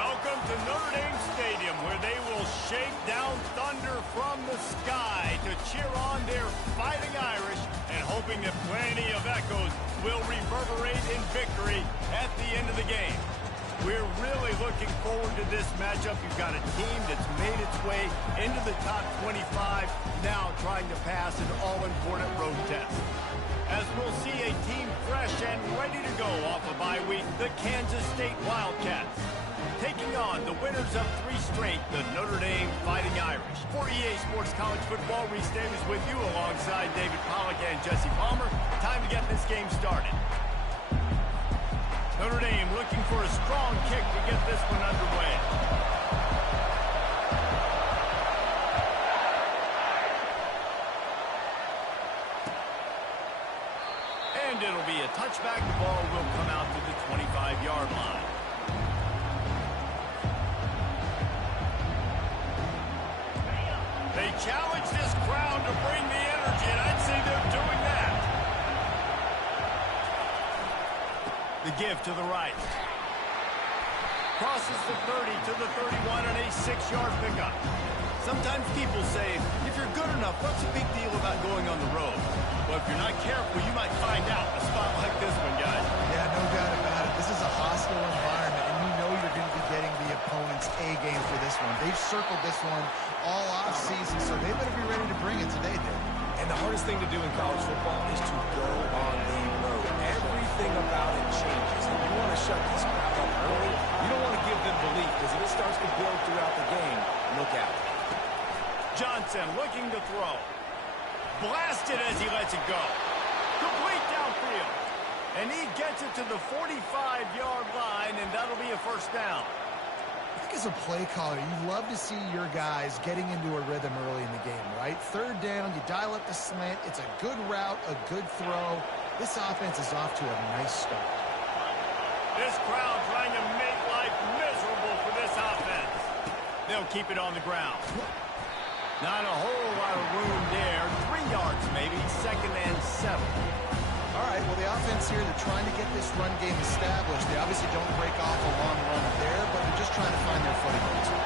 Welcome to Notre Dame Stadium, where they will shake down thunder from the sky to cheer on their Fighting Irish, and hoping that plenty of echoes will reverberate in victory at the end of the game. We're really looking forward to this matchup. You've got a team that's made its way into the top 25, now trying to pass an all-important road test. As we'll see a team fresh and ready to go off a bye week, the Kansas State Wildcats, taking on the winners of 3 straight, the Notre Dame Fighting Irish. For EA Sports College Football, Reese Davis with you alongside David Pollack and Jesse Palmer. Time to get this game started. Notre Dame looking for a strong kick to get this one underway. And it'll be a touchback. The ball will come out to the 25-yard line. They challenge this crowd to bring the energy, and I'd say they're doing that. The give to the right. Crosses the 30 to the 31 and a 6-yard pickup. Sometimes people say, if you're good enough, what's the big deal about going on the road? Well, if you're not careful, you might find out in a spot like this one, guys. Yeah, no doubt about it. This is a hostile environment, and you know you're going to be getting the opponent's A game for this one. They've circled this one all offseason, so they better be ready to bring it today, Dave. And the hardest thing to do in college football is to go on the road. Everything about it changes, and you want to shut this crowd up early. You don't want to give them belief, because if it starts to build throughout the game, look out. Johnson looking to throw. Blasted as he lets it go. Complete downfield. And he gets it to the 45-yard line, and that'll be a first down. I think as a play caller, you love to see your guys getting into a rhythm early in the game, right? 3rd down, you dial up the slant. It's a good route, a good throw. This offense is off to a nice start. This crowd trying to make life miserable for this offense. They'll keep it on the ground. Not a whole lot of room there. 3 yards maybe, 2nd and 7. All right, well, the offense here, they're trying to get this run game established. They obviously don't break off a long run there, but they're just trying to find their footing on this one.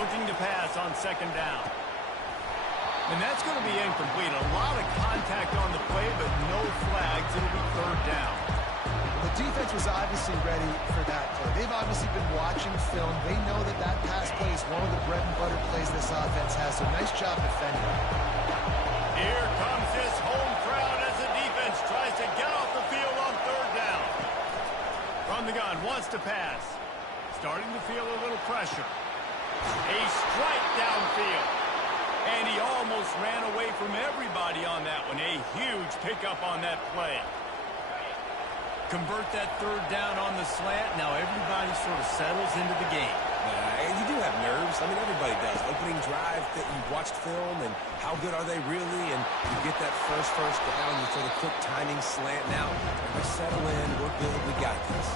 Looking to pass on 2nd down. And that's going to be incomplete. A lot of contact on the play, but no flags. It'll be 3rd down. The defense was obviously ready for that play. They've obviously been watching film. They know that that pass play is one of the bread and butter plays this offense has. So nice job defending. Here comes this home crowd as the defense tries to get off the field on 3rd down. From the gun, wants to pass. Starting to feel a little pressure. A strike downfield. And he almost ran away from everybody on that one. A huge pickup on that play. Convert that 3rd down on the slant. Now everybody sort of settles into the game. You do have nerves. I mean, everybody does. Opening drive that you've watched film, and how good are they really? And you get that first down, you throw the quick timing slant. Now, everybody settle in. We're good. We got this.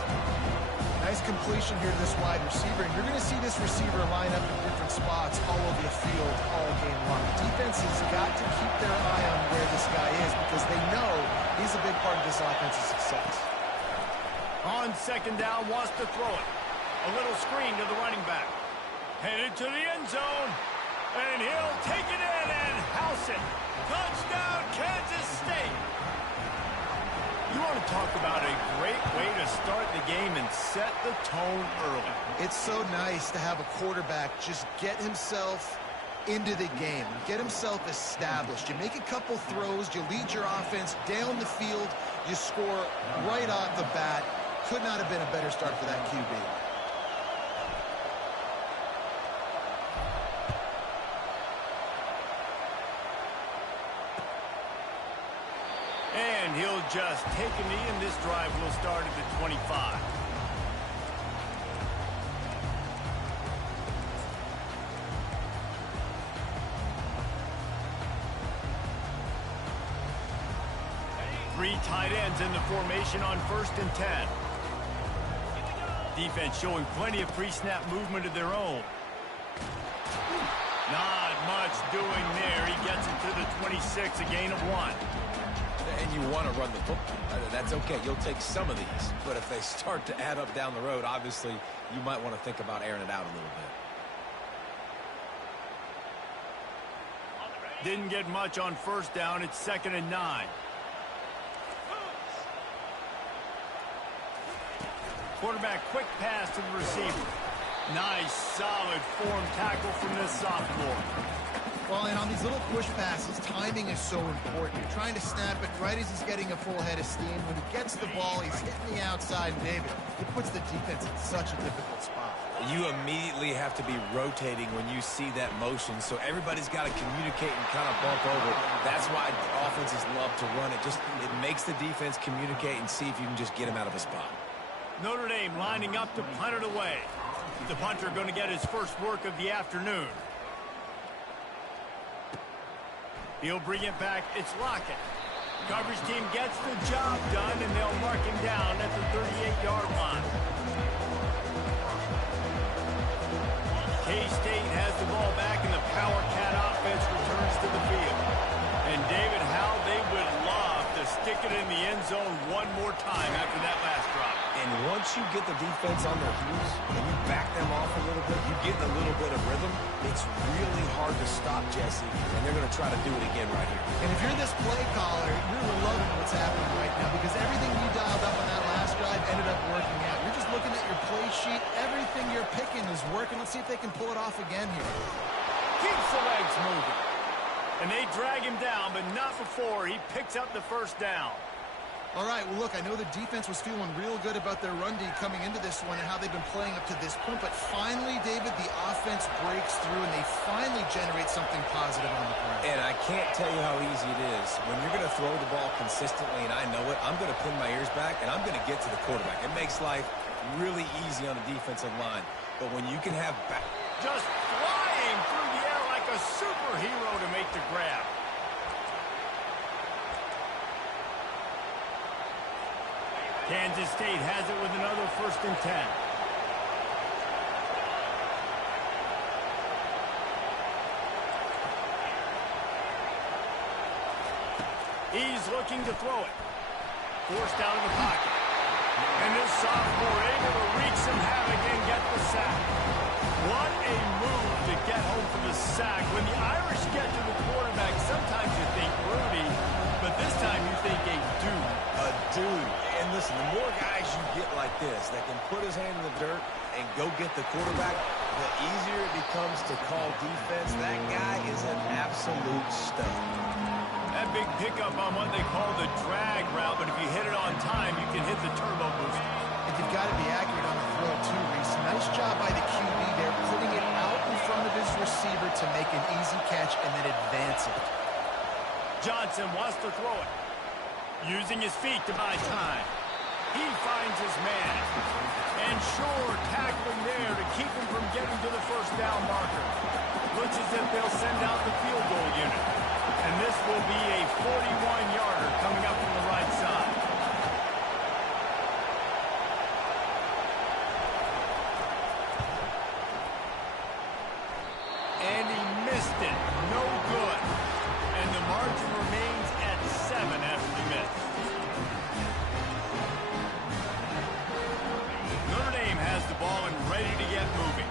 Nice completion here to this wide receiver. And you're going to see this receiver line up in different spots all over the field all game long. The defense has got to keep their eye on where this guy is, because they know he's a big part of this offense's success. On 2nd down, wants to throw it. A little screen to the running back. Headed to the end zone. And he'll take it in and house it. Touchdown, Kansas State. You want to talk about a great way to start the game and set the tone early. It's so nice to have a quarterback just get himself into the game, get himself established. You make a couple throws, you lead your offense down the field, you score right off the bat. Could not have been a better start for that QB. And he'll just take a knee, and this drive will start at the 25. Three tight ends in the formation on 1st and 10. Defense showing plenty of pre-snap movement of their own. Not much doing there. He gets it to the 26, a gain of 1. and you want to run the football. That's okay. You'll take some of these. But if they start to add up down the road, obviously, you might want to think about airing it out a little bit. Didn't get much on first down. It's 2nd and 9. Quarterback, quick pass to the receiver. Nice, solid form tackle from this sophomore. Well, and on these little push passes, timing is so important. You're trying to snap it right as he's getting a full head of steam. When he gets the ball, he's hitting the outside. And David, it puts the defense in such a difficult spot. You immediately have to be rotating when you see that motion, so everybody's got to communicate and kind of bump over. That's why offenses love to run it. It makes the defense communicate and see if you can just get him out of a spot. Notre Dame lining up to punt it away. The punter going to get his first work of the afternoon. He'll bring it back. It's Lockett. Coverage team gets the job done, and they'll mark him down at the 38-yard line. K-State has the ball back, and the Power Cat offense returns to the field. And David, how they would love to stick it in the end zone one more time after that last drop. And once you get the defense on their heels and you back them off a little bit, you get a little bit of rhythm, it's really hard to stop, Jesse, and they're going to try to do it again right here. And if you're this play caller, you're loving what's happening right now because everything you dialed up on that last drive ended up working out. You're just looking at your play sheet. Everything you're picking is working. Let's see if they can pull it off again here. Keeps the legs moving. And they drag him down, but not before he picks up the first down. All right, well, look, I know the defense was feeling real good about their run D coming into this one and how they've been playing up to this point, but finally, David, the offense breaks through and they finally generate something positive on the ground. And I can't tell you how easy it is. When you're going to throw the ball consistently, and I know it, I'm going to pin my ears back, and I'm going to get to the quarterback. It makes life really easy on the defensive line. But when you can have back... Just flying through the air like a superhero to make the grab. Kansas State has it with another 1st and 10. He's looking to throw it. Forced out of the pocket. And this sophomore able to wreak some havoc and get the sack. What a move to get home for the sack. When the Irish get to the quarterback, sometimes you think Rudy, but this time you think a dude. A dude. And listen, the more guys you get like this that can put his hand in the dirt and go get the quarterback, the easier it becomes to call defense. That guy is an absolute stud. That big pickup on what they call the drag route, but if you hit it on time, you can hit the turbo booster. And you've got to be accurate on the throw, too, Reese. Nice job by the QB there, putting it out in front of his receiver to make an easy catch and then advance it. Johnson wants to throw it. Using his feet to buy time. He finds his man. And sure, tackling there to keep him from getting to the first down marker. Looks as if they'll send out the field goal unit. And this will be a 41-yarder coming up from the right side. And he missed it. No good. And the margin remains at 7 after the miss. Notre Dame has the ball and ready to get moving.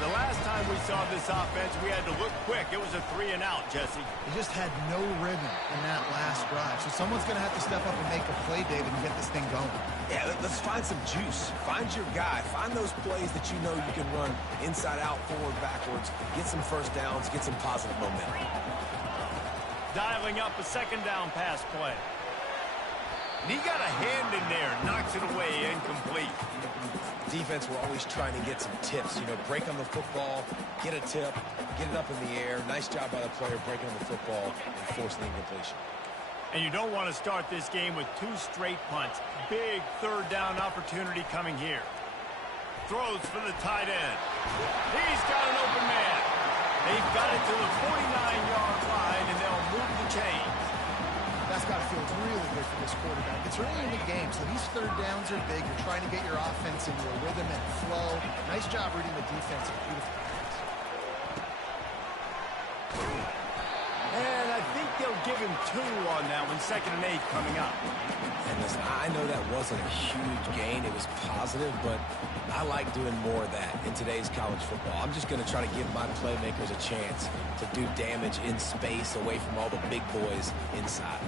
The last time we saw this offense, we had to look quick. It was a 3-and-out, Jesse. They just had no rhythm in that last drive. So someone's going to have to step up and make a play, David, and get this thing going. Yeah, let's find some juice. Find your guy. Find those plays that you know you can run inside out, forward, backwards. Get some first downs. Get some positive momentum. Dialing up a 2nd down pass play. And he got a hand in there. Knocks it away, incomplete. Defense, we're always trying to get some tips. You know, break on the football, get a tip, get it up in the air. Nice job by the player breaking on the football and forcing the incompletion. And you don't want to start this game with 2 straight punts. Big 3rd down opportunity coming here. Throws for the tight end. He's got an open man. They've got it to the 49-yard line, and they'll move the chains. That's got to feel really good for this quarterback. It's early in the game, so these 3rd downs are big. You're trying to get your offense into a rhythm and flow. Nice job reading the defense. Beautiful pass. And I think they'll give him 2 on that one, 2nd and 8 coming up. And listen, I know that wasn't a huge gain. It was positive, but I like doing more of that in today's college football. I'm just going to try to give my playmakers a chance to do damage in space away from all the big boys inside.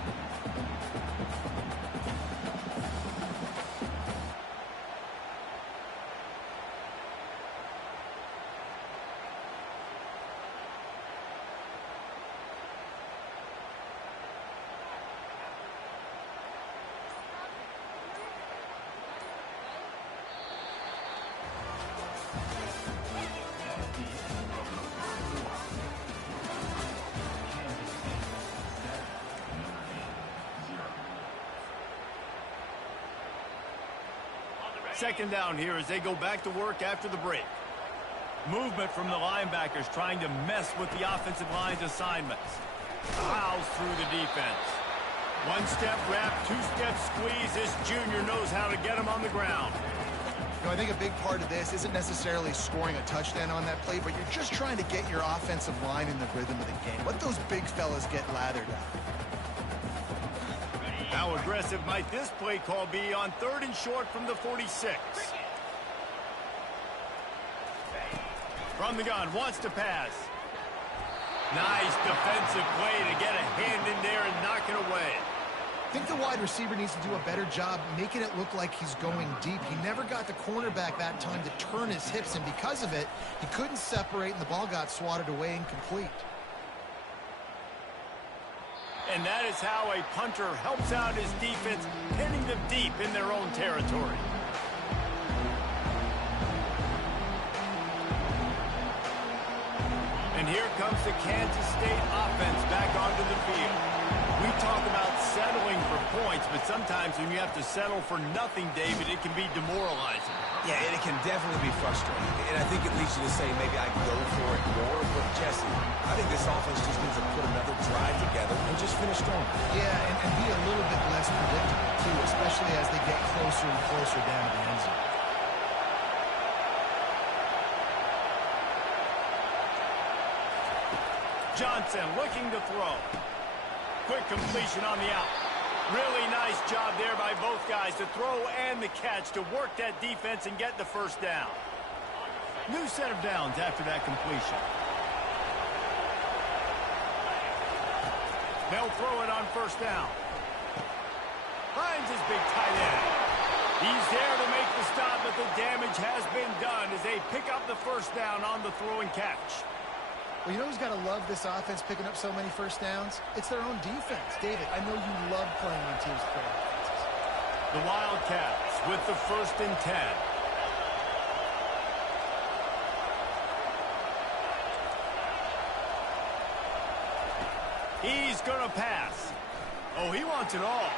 Second down here as they go back to work after the break. Movement from the linebackers trying to mess with the offensive line's assignments. Plows through the defense. 1-step wrap, 2-step squeeze. This junior knows how to get him on the ground. You know, I think a big part of this isn't necessarily scoring a touchdown on that play, but you're just trying to get your offensive line in the rhythm of the game. Let those big fellas get lathered up. How aggressive might this play call be on 3rd and short from the 46? From the gun, wants to pass. Nice defensive play to get a hand in there and knock it away. I think the wide receiver needs to do a better job making it look like he's going deep. He never got the cornerback that time to turn his hips, and because of it, he couldn't separate, and the ball got swatted away incomplete. And that is how a punter helps out his defense, pinning them deep in their own territory. And here comes the Kansas State offense back onto the field. We talk about settling for points, but sometimes when you have to settle for nothing, David, it can be demoralizing. Yeah, and it can definitely be frustrating. And I think it leads you to say maybe I can go for it more. But, Jesse, I think this offense just needs to put another drive together and just finish strong. Yeah, and be a little bit less predictable, too, especially as they get closer and closer down to the end zone. Johnson looking to throw. Quick completion on the out. Really nice job there by both guys to throw and the catch to work that defense and get the first down. New set of downs after that completion. They'll throw it on 1st down. Finds his big tight end. He's there to make the stop, but the damage has been done as they pick up the 1st down on the throw and catch. Well, you know who's got to love this offense picking up so many 1st downs? It's their own defense. David, I know you love playing on teams with great offenses. The Wildcats with the 1st and 10. He's going to pass. Oh, he wants it all.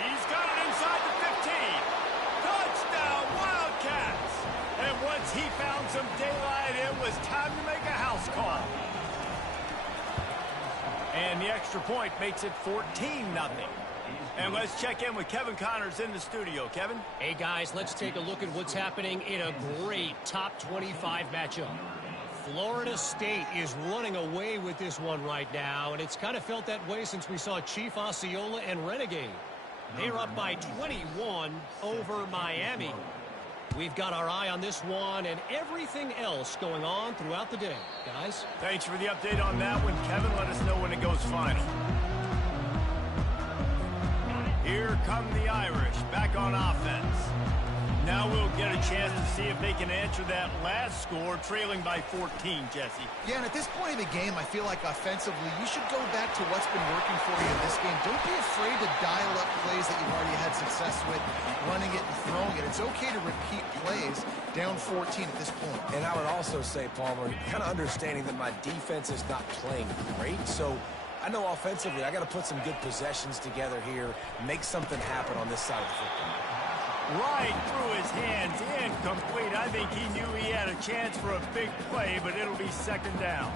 He's got it inside the 15. Touchdown, Wildcats. And once he found some daylight, it was time to make a house call. And the extra point makes it 14-0. And let's check in with Kevin Connors in the studio. Kevin? Hey, guys, let's take a look at what's happening in a great top 25 matchup. Florida State is running away with this one right now, and it's kind of felt that way since we saw Chief Osceola and Renegade. They're up by 21 over Miami. We've got our eye on this one and everything else going on throughout the day. Guys? Thanks for the update on that one, Kevin. Let us know when it goes final. Here come the Irish back on offense. Now we'll get a chance to see if they can answer that last score, trailing by 14, Jesse. Yeah, and at this point in the game, I feel like offensively, you should go back to what's been working for you in this game. Don't be afraid to dial up plays that you've already had success with, running it and throwing it. It's okay to repeat plays down 14 at this point. And I would also say, Palmer, kind of understanding that my defense is not playing great, so I know offensively I got to put some good possessions together here, make something happen on this side of the football. Right through his hands, incomplete. I think he knew he had a chance for a big play, but it'll be 2nd down.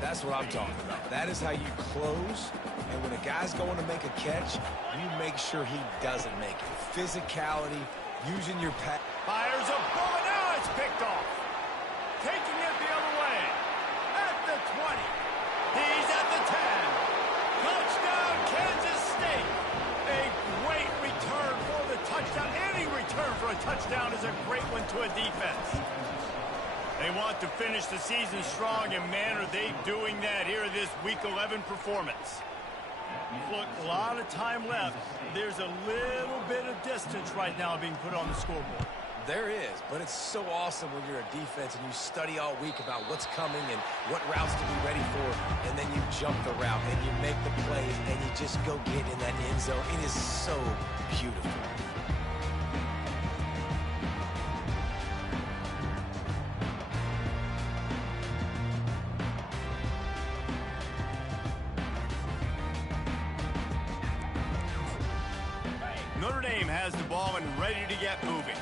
That's what I'm talking about. That is how you close, and when a guy's going to make a catch, you make sure he doesn't make it. Physicality, using your pass. Fires a bullet, now it's picked off. Taking it the other way. At the 20. He's to a defense. They want to finish the season strong, and man, are they doing that here in this Week 11 performance. Look, a lot of time left. There's a little bit of distance right now being put on the scoreboard. There is, but it's so awesome when you're a defense and you study all week about what's coming and what routes to be ready for, and then you jump the route and you make the plays and you just go get in that end zone. It is so beautiful. Notre Dame has the ball and ready to get moving.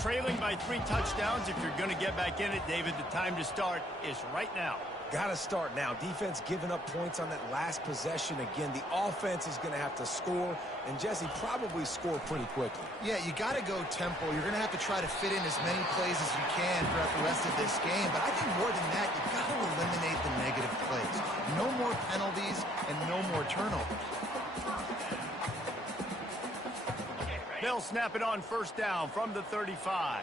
Trailing by 3 touchdowns. If you're going to get back in it, David, the time to start is right now. Got to start now. Defense giving up points on that last possession. Again, the offense is going to have to score, and Jesse probably score pretty quickly. Yeah, you got to go tempo. You're going to have to try to fit in as many plays as you can throughout the rest of this game. But I think more than that, you've got to eliminate the negative plays. No more penalties and no more turnovers. They'll snap it on first down from the 35.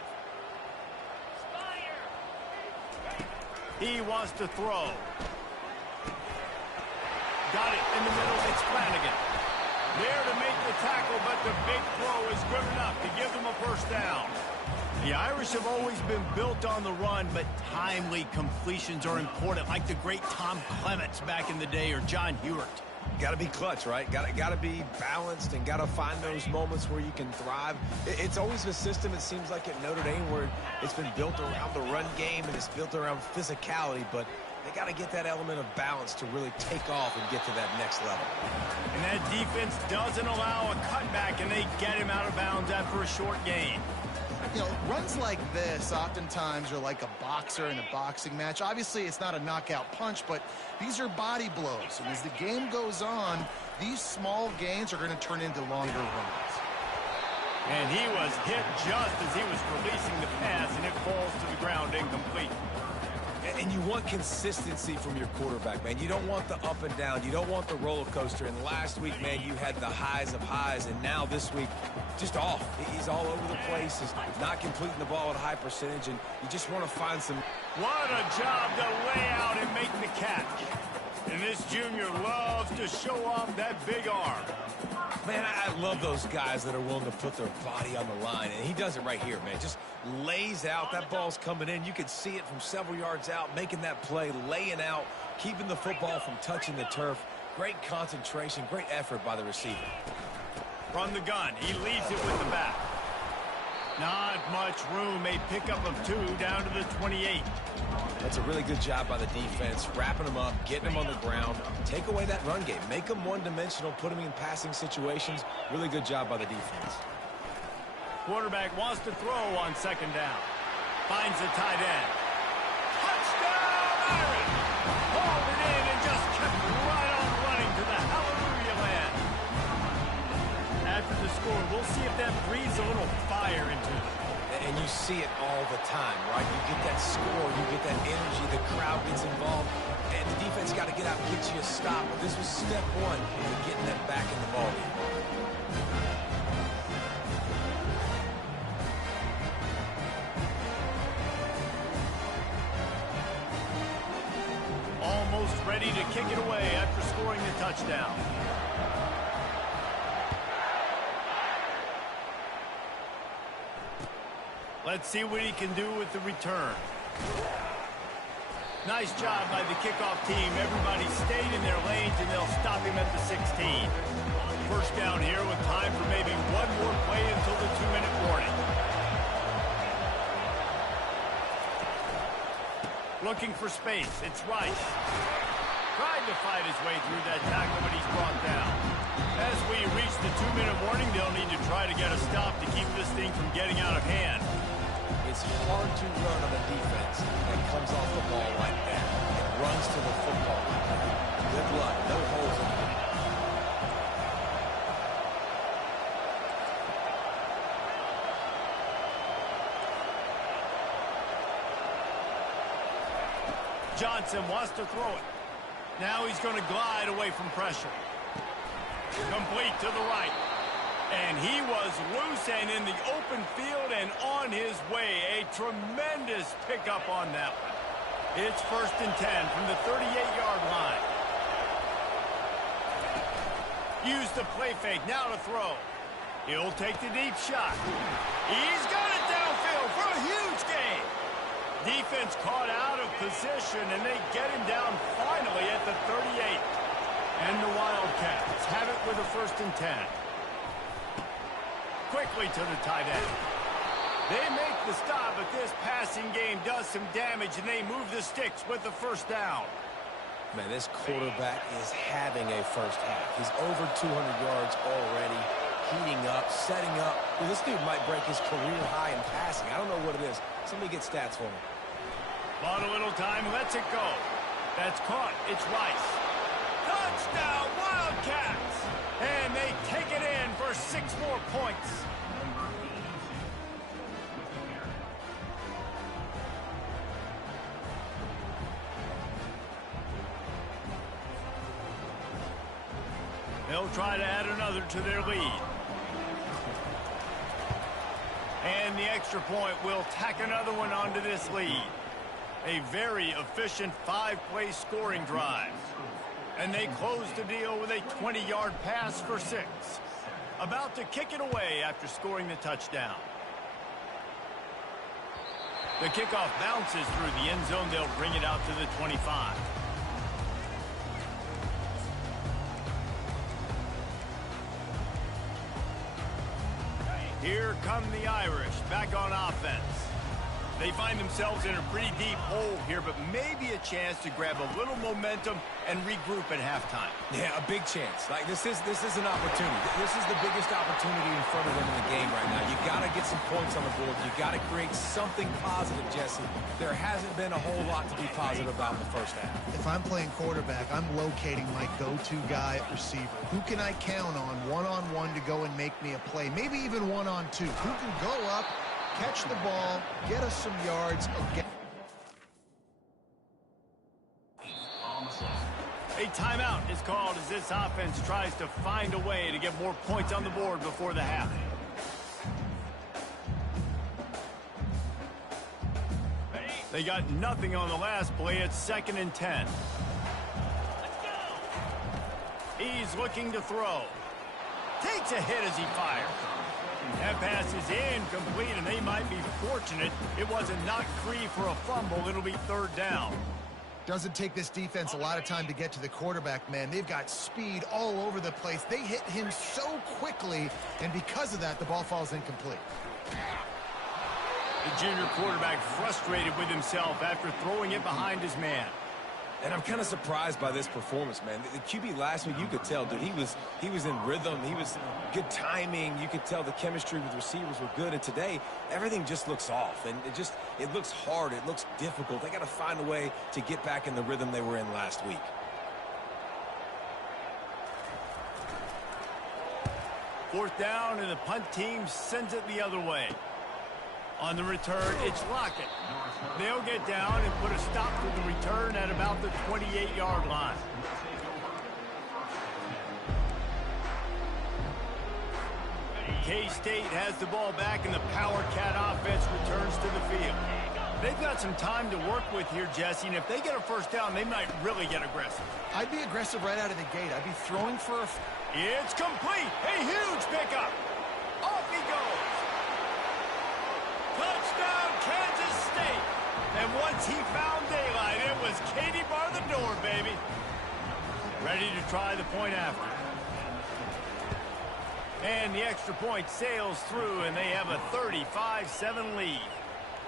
He wants to throw. Got it in the middle. It's Flanagan. There to make the tackle, but the big throw is good enough to give them a first down. The Irish have always been built on the run, but timely completions are important, like the great Tom Clements back in the day or John Hewart. Got to be clutch, right? Got to be balanced and got to find those moments where you can thrive. It's always a system, it seems like, at Notre Dame where it's been built around the run game and it's built around physicality, but they got to get that element of balance to really take off and get to that next level. And that defense doesn't allow a cutback, and they get him out of bounds after a short gain. You know, runs like this oftentimes are like a boxer in a boxing match. Obviously, it's not a knockout punch, but these are body blows. And as the game goes on, these small gains are going to turn into longer runs. And he was hit just as he was releasing the pass, and it falls to the ground incomplete. And you want consistency from your quarterback, man. You don't want the up and down. You don't want the roller coaster. And last week, man, you had the highs of highs. And now this week, just off. He's all over the place. He's not completing the ball at a high percentage. And you just want to find some... What a job to lay out and make the catch. And this junior loves to show off that big arm. Man, I love those guys that are willing to put their body on the line. And he does it right here, man. Just lays out. That ball's coming in. You can see it from several yards out, making that play, laying out, keeping the football from touching the turf. Great concentration, great effort by the receiver. From the gun, he leaves it with the back. Not much room. A pickup of 2 down to the 28. That's a really good job by the defense, wrapping them up, getting them on the ground. Take away that run game. Make them one-dimensional, put them in passing situations. Really good job by the defense. Quarterback wants to throw on second down. Finds the tight end. Touchdown, Irish! Hauled it in and just kept right on running to the hallelujah land. After the score, we'll see if that breathes a little fire into it. And you see it all the time, right? You get that score, you get that energy, the crowd gets involved, and the defense got to get out and get you a stop. But this was step one in getting them back in the ballgame. Almost ready to kick it away after scoring the touchdown. Let's see what he can do with the return. Nice job by the kickoff team. Everybody stayed in their lanes, and they'll stop him at the 16. First down here with time for maybe one more play until the 2-minute warning. Looking for space. It's Rice. Tried to fight his way through that tackle, but he's brought down. As we reach the 2-minute warning, they'll need to try to get a stop to keep this thing from getting out of hand. It's hard to run on a defense that comes off the ball like that and runs to the football like that. Good luck. No holes in it. Johnson wants to throw it. Now he's going to glide away from pressure. Complete to the right. And he was loose and in the open field and on his way. A tremendous pickup on that one. It's 1st and 10 from the 38-yard line. Use the play fake, now to throw. He'll take the deep shot. He's got it downfield for a huge gain. Defense caught out of position, and they get him down finally at the 38. And the Wildcats have it with a 1st and 10. Quickly to the tight end. They make the stop, but this passing game does some damage, and they move the sticks with the 1st down. Man, this quarterback is having a first half. He's over 200 yards already, heating up, setting up. Well, this dude might break his career high in passing. I don't know what it is. Somebody get stats for me. Bought a little time, lets it go. That's caught. It's Rice. Touchdown, Wildcats! And they take it in for 6 more points. They'll try to add another to their lead. And the extra point will tack another one onto this lead. A very efficient 5-play scoring drive. And they close the deal with a 20-yard pass for 6. About to kick it away after scoring the touchdown. The kickoff bounces through the end zone. They'll bring it out to the 25. Here come the Irish back on offense. They find themselves in a pretty deep hole here, but maybe a chance to grab a little momentum and regroup at halftime. Yeah, a big chance. Like this is an opportunity. This is the biggest opportunity in front of them in the game right now. You got to get some points on the board. You got to create something positive, Jesse. There hasn't been a whole lot to be positive about in the first half. If I'm playing quarterback, I'm locating my go-to guy at receiver. Who can I count on one-on-one to go and make me a play? Maybe even one-on-two. Who can go up, catch the ball, get us some yards, and get... A timeout is called as this offense tries to find a way to get more points on the board before the half. They got nothing on the last play. It's 2nd and 10. He's looking to throw. Takes a hit as he fires. That pass is incomplete, and they might be fortunate it wasn't knocked free for a fumble. It'll be 3rd down. Doesn't take this defense a lot of time to get to the quarterback, man. They've got speed all over the place. They hit him so quickly, and because of that, the ball falls incomplete. The junior quarterback frustrated with himself after throwing it behind his man. And I'm kind of surprised by this performance, man. The QB last week, you could tell, dude, he was in rhythm. He was good timing. You could tell the chemistry with receivers were good. And today, everything just looks off. And it looks hard. It looks difficult. They got to find a way to get back in the rhythm they were in last week. Fourth down, and the punt team sends it the other way. On the return, it's Lockett. They'll get down and put a stop to the return at about the 28-yard line. K-State has the ball back, and the Power Cat offense returns to the field. They've got some time to work with here, Jesse, and if they get a 1st down, they might really get aggressive. I'd be aggressive right out of the gate. I'd be throwing for a... It's complete. A huge pickup. Off he goes. Touchdown, Kansas State. And once he found daylight, it was Katie bar the door, baby. Ready to try the point after. And the extra point sails through, and they have a 35-7 lead.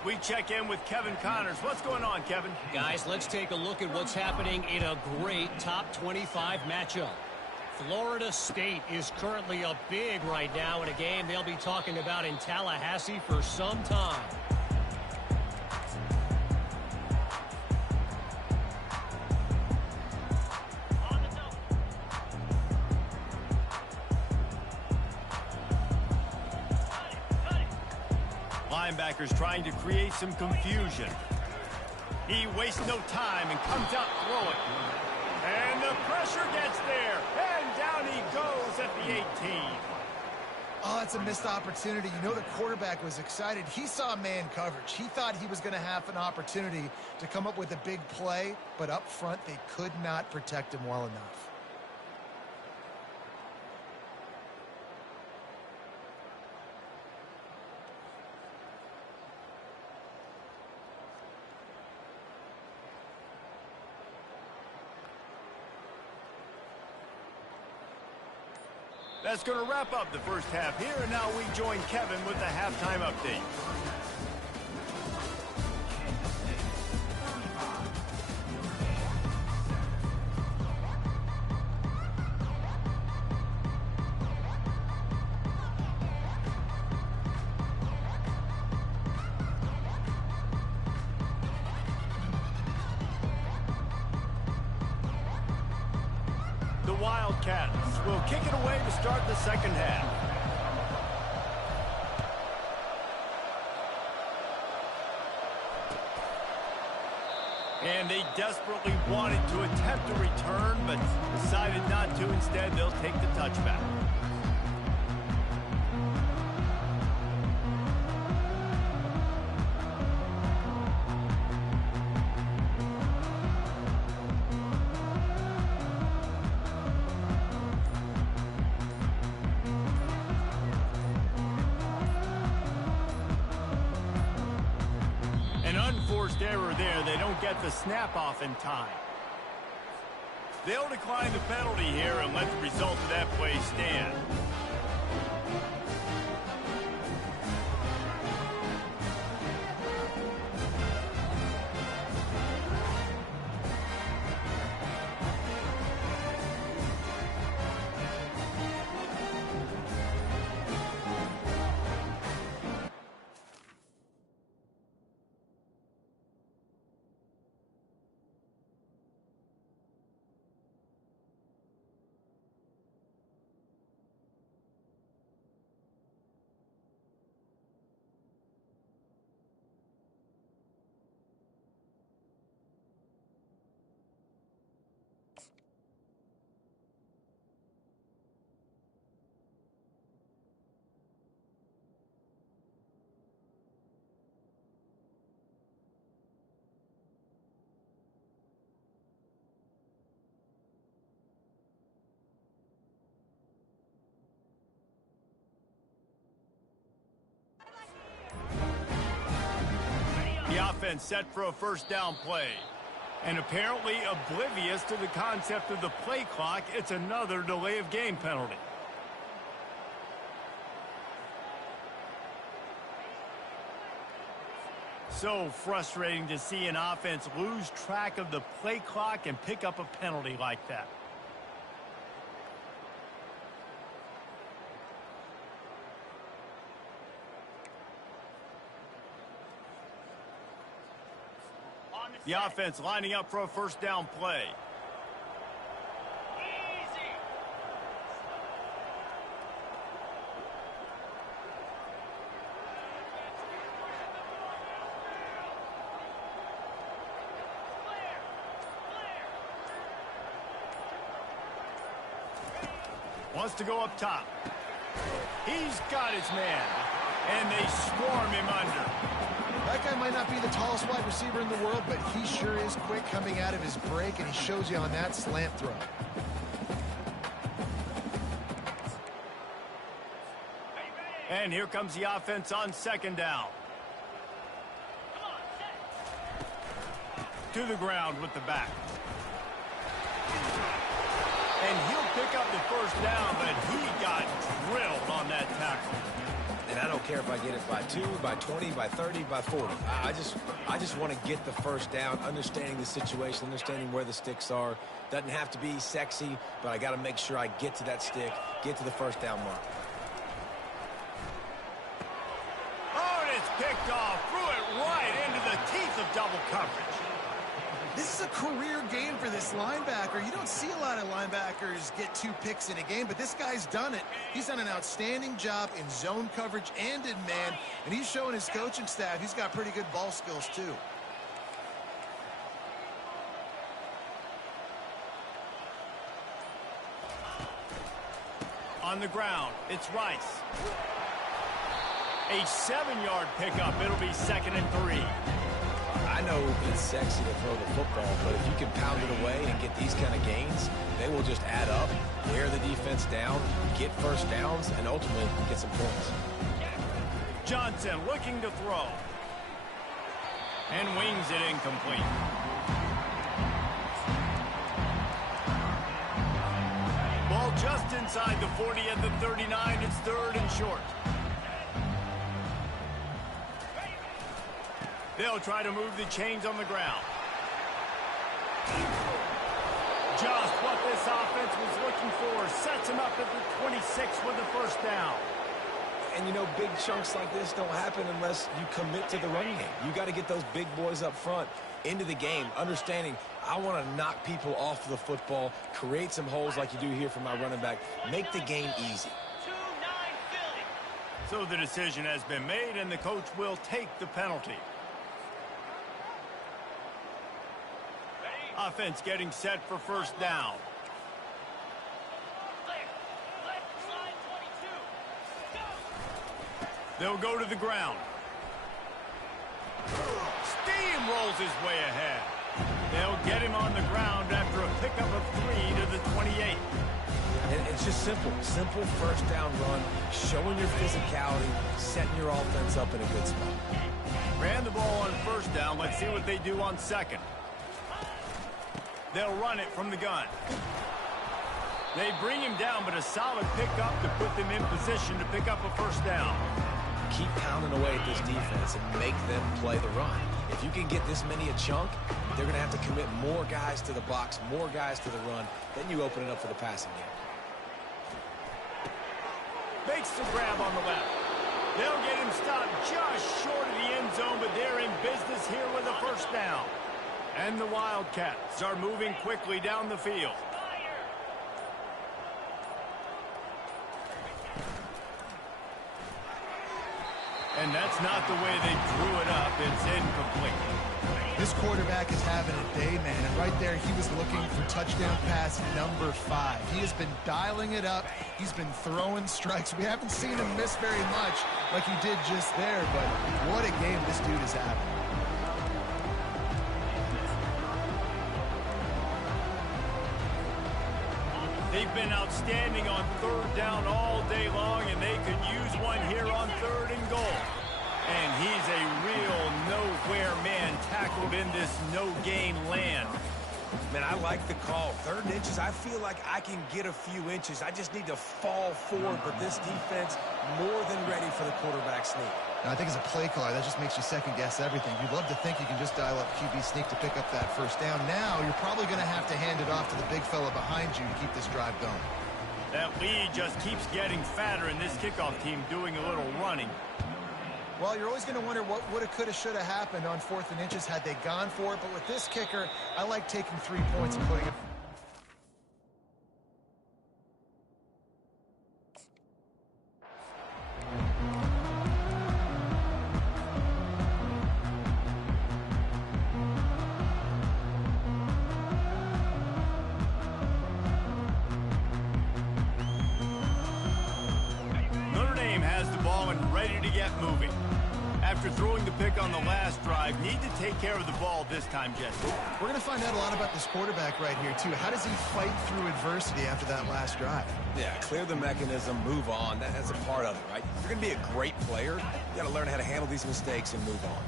We check in with Kevin Connors. What's going on, Kevin? Guys, let's take a look at what's happening in a great top 25 matchup. Florida State is currently up big right now in a game they'll be talking about in Tallahassee for some time. Linebackers trying to create some confusion. He wastes no time and comes out throwing. And the pressure gets there. And down he goes at the 18. Oh, it's a missed opportunity. You know the quarterback was excited. He saw man coverage. He thought he was going to have an opportunity to come up with a big play, but up front they could not protect him well enough. That's going to wrap up the first half here, and now we join Kevin with the halftime update. The Wildcats will kick it away to start the second half. And they desperately wanted to attempt a return, but decided not to. Instead, they'll take the touchback. Error there. They don't get the snap off in time. They'll decline the penalty here and let the result of that play stand. The offense set for a first down play. And apparently oblivious to the concept of the play clock, it's another delay of game penalty. So frustrating to see an offense lose track of the play clock and pick up a penalty like that. The offense lining up for a first down play. Easy. Wants to go up top. He's got his man. And they swarm him under. That guy might not be the tallest wide receiver in the world, but he sure is quick coming out of his break, and he shows you on that slant throw. And here comes the offense on second down. To the ground with the back. And he'll pick up the first down, but he got drilled on that tackle. And I don't care if I get it by 2, by 20, by 30, by 40. I just want to get the first down, understanding the situation, understanding where the sticks are. Doesn't have to be sexy, but I got to make sure I get to that stick, get to the first down mark. Oh, and it's picked off. Threw it right into the teeth of double coverage. This is a career game for this linebacker. You don't see a lot of linebackers get 2 picks in a game, but this guy's done it. He's done an outstanding job in zone coverage and in man, and he's showing his coaching staff he's got pretty good ball skills too. on the ground. It's Rice. A 7-yard pickup. It'll be 2nd and 3. I know it's sexy to throw the football, but if you can pound it away and get these kind of gains, they will just add up, wear the defense down, get first downs, and ultimately get some points. Johnson looking to throw. And wings it incomplete. Ball just inside the 40 at the 39. It's 3rd and short. They'll try to move the chains on the ground. Just what this offense was looking for. Sets him up at the 26 with the first down. And, you know, big chunks like this don't happen unless you commit to the running game. You got to get those big boys up front into the game, understanding I want to knock people off the football, create some holes like you do here for my running back, make the game easy. So the decision has been made, and the coach will take the penalty. Offense getting set for first down. They'll go to the ground. Steamrolls his way ahead. They'll get him on the ground after a pickup of 3 to the 28. And it's just simple. Simple first down run, showing your physicality, setting your offense up in a good spot. Ran the ball on first down. Let's see what they do on second. They'll run it from the gun. They bring him down, but a solid pickup to put them in position to pick up a first down. Keep pounding away at this defense and make them play the run. If you can get this many a chunk, they're going to have to commit more guys to the box, more guys to the run. Then you open it up for the passing game. Makes the grab on the left. They'll get him stopped just short of the end zone, but they're in business here with a first down. And the Wildcats are moving quickly down the field. And that's not the way they drew it up. It's incomplete. This quarterback is having a day, man. And right there, he was looking for touchdown pass number 5. He has been dialing it up. He's been throwing strikes. We haven't seen him miss very much like he did just there, but what a game this dude is having. They've been outstanding on third down all day long, and they could use one here on 3rd and goal. And he's a real nowhere man tackled in this no-gain land. Man, I like the call. 3rd and inches, I feel like I can get a few inches. I just need to fall forward, but this defense more than ready for the quarterback sneak. Now, I think as a play caller, that just makes you second-guess everything. You'd love to think you can just dial up QB sneak to pick up that first down. Now, you're probably going to have to hand it off to the big fella behind you to keep this drive going. That lead just keeps getting fatter, and this kickoff team doing a little running. Well, you're always going to wonder what woulda, coulda, shoulda happened on 4th and inches had they gone for it. But with this kicker, I like taking 3 points and putting it. Notre Dame has the ball and ready to get moving. After throwing the pick on the last drive, need to take care of the ball this time, Jesse. We're going to find out a lot about this quarterback right here, too. How does he fight through adversity after that last drive? Yeah, clear the mechanism, move on. That's a part of it, right? If you're going to be a great player, you got to learn how to handle these mistakes and move on.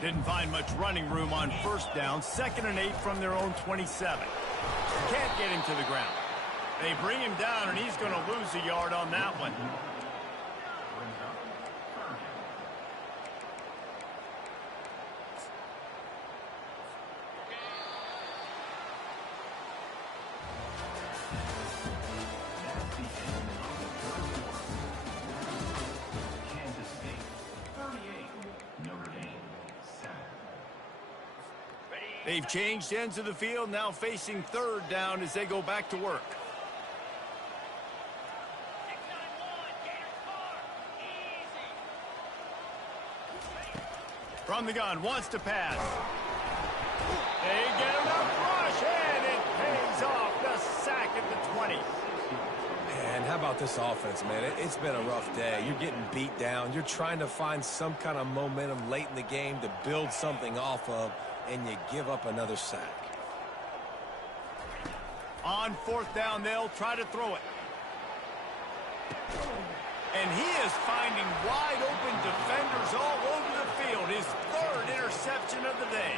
Didn't find much running room on first down. 2nd and 8 from their own 27. Can't get him to the ground. They bring him down, and he's going to lose a yard on that one. They've changed ends of the field, now facing 3rd down as they go back to work. From the gun, wants to pass. They get enough rush, and it pays off. The sack at the 20. And how about this offense, man? It's been a rough day. You're getting beat down. You're trying to find some kind of momentum late in the game to build something off of, and you give up another sack. On fourth down, they'll try to throw it. And he is finding wide open defenders all over the field. His third interception of the day.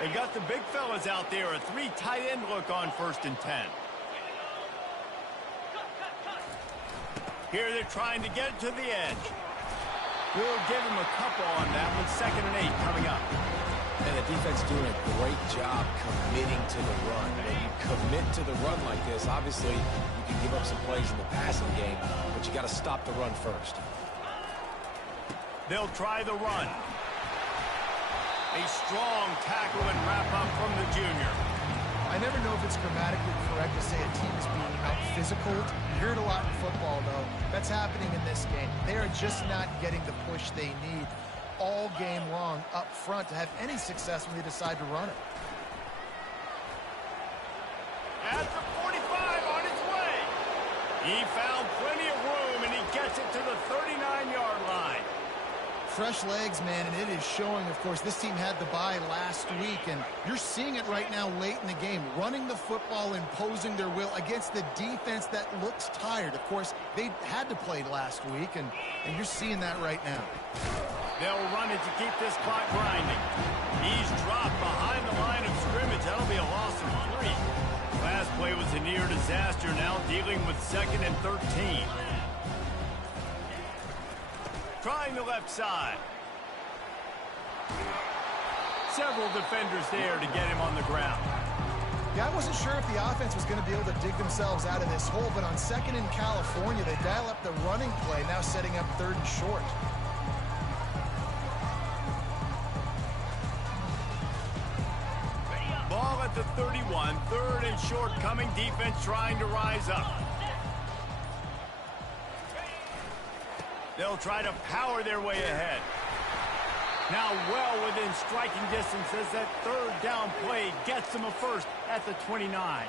They got the big fellas out there. A 3 tight end look on 1st and 10. Here they're trying to get to the edge. We'll give him a couple on that one. 2nd and 8 coming up. And the defense doing a great job committing to the run. When you commit to the run like this, obviously you can give up some plays in the passing game, but you got to stop the run first. They'll try the run. A strong tackle and wrap up from the junior. I never know if it's grammatically correct to say a team is being out-physical. You hear it a lot in football, though. That's happening in this game. They are just not getting the push they need all game long up front to have any success when they decide to run it. At the 45 on his way. He found plenty of room, and he gets it to the 39-yard line. Fresh legs, man, and it is showing. Of course, this team had the bye last week, and you're seeing it right now late in the game. Running the football, imposing their will against the defense that looks tired. Of course, they had to play last week, and you're seeing that right now. They'll run it to keep this clock grinding. He's dropped behind the line of scrimmage. That'll be a loss of 3. Last play was a near disaster, now dealing with 2nd and 13. Trying the left side. Several defenders there to get him on the ground. Yeah, I wasn't sure if the offense was going to be able to dig themselves out of this hole, but on 2nd in California, they dial up the running play, now setting up 3rd and short. Ball at the 31, 3rd and short coming. Defense trying to rise up. They'll try to power their way ahead. Now well within striking distance as that 3rd down play gets them a first at the 29.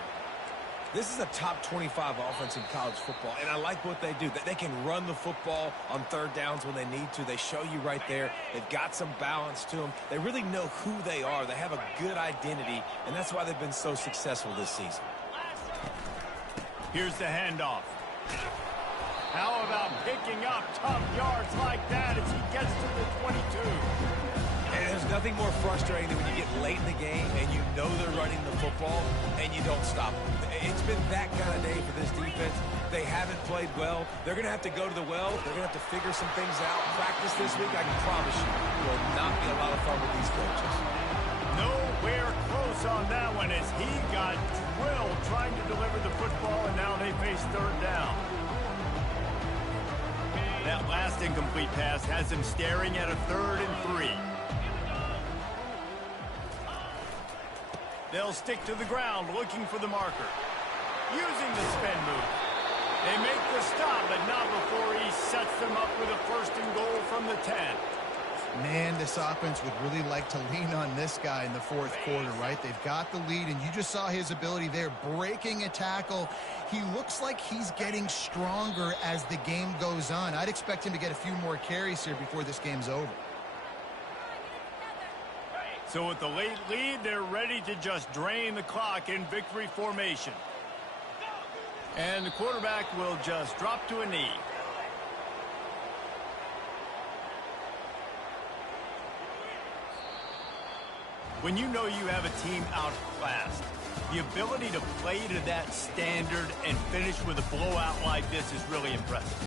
This is a top 25 offense in college football, and I like what they do. That they can run the football on 3rd downs when they need to. They show you right there. They've got some balance to them. They really know who they are. They have a good identity, and that's why they've been so successful this season. Here's the handoff. How about picking up tough yards like that as he gets to the 22? And there's nothing more frustrating than when you get late in the game and you know they're running the football and you don't stop them. It's been that kind of day for this defense. They haven't played well. They're going to have to go to the well. They're going to have to figure some things out. Practice this week, I can promise you, will not be a lot of fun with these coaches. Nowhere close on that one as he got drilled trying to deliver the football, and now they face 3rd down. That last incomplete pass has him staring at a 3rd and 3. They'll stick to the ground looking for the marker. Using the spin move. They make the stop, but not before he sets them up with a 1st and goal from the 10. Man, this offense would really like to lean on this guy in the 4th quarter, right? They've got the lead, and you just saw his ability there, breaking a tackle. He looks like he's getting stronger as the game goes on. I'd expect him to get a few more carries here before this game's over. So with the late lead, they're ready to just drain the clock in victory formation. And the quarterback will just drop to a knee. When you know you have a team outclassed, the ability to play to that standard and finish with a blowout like this is really impressive.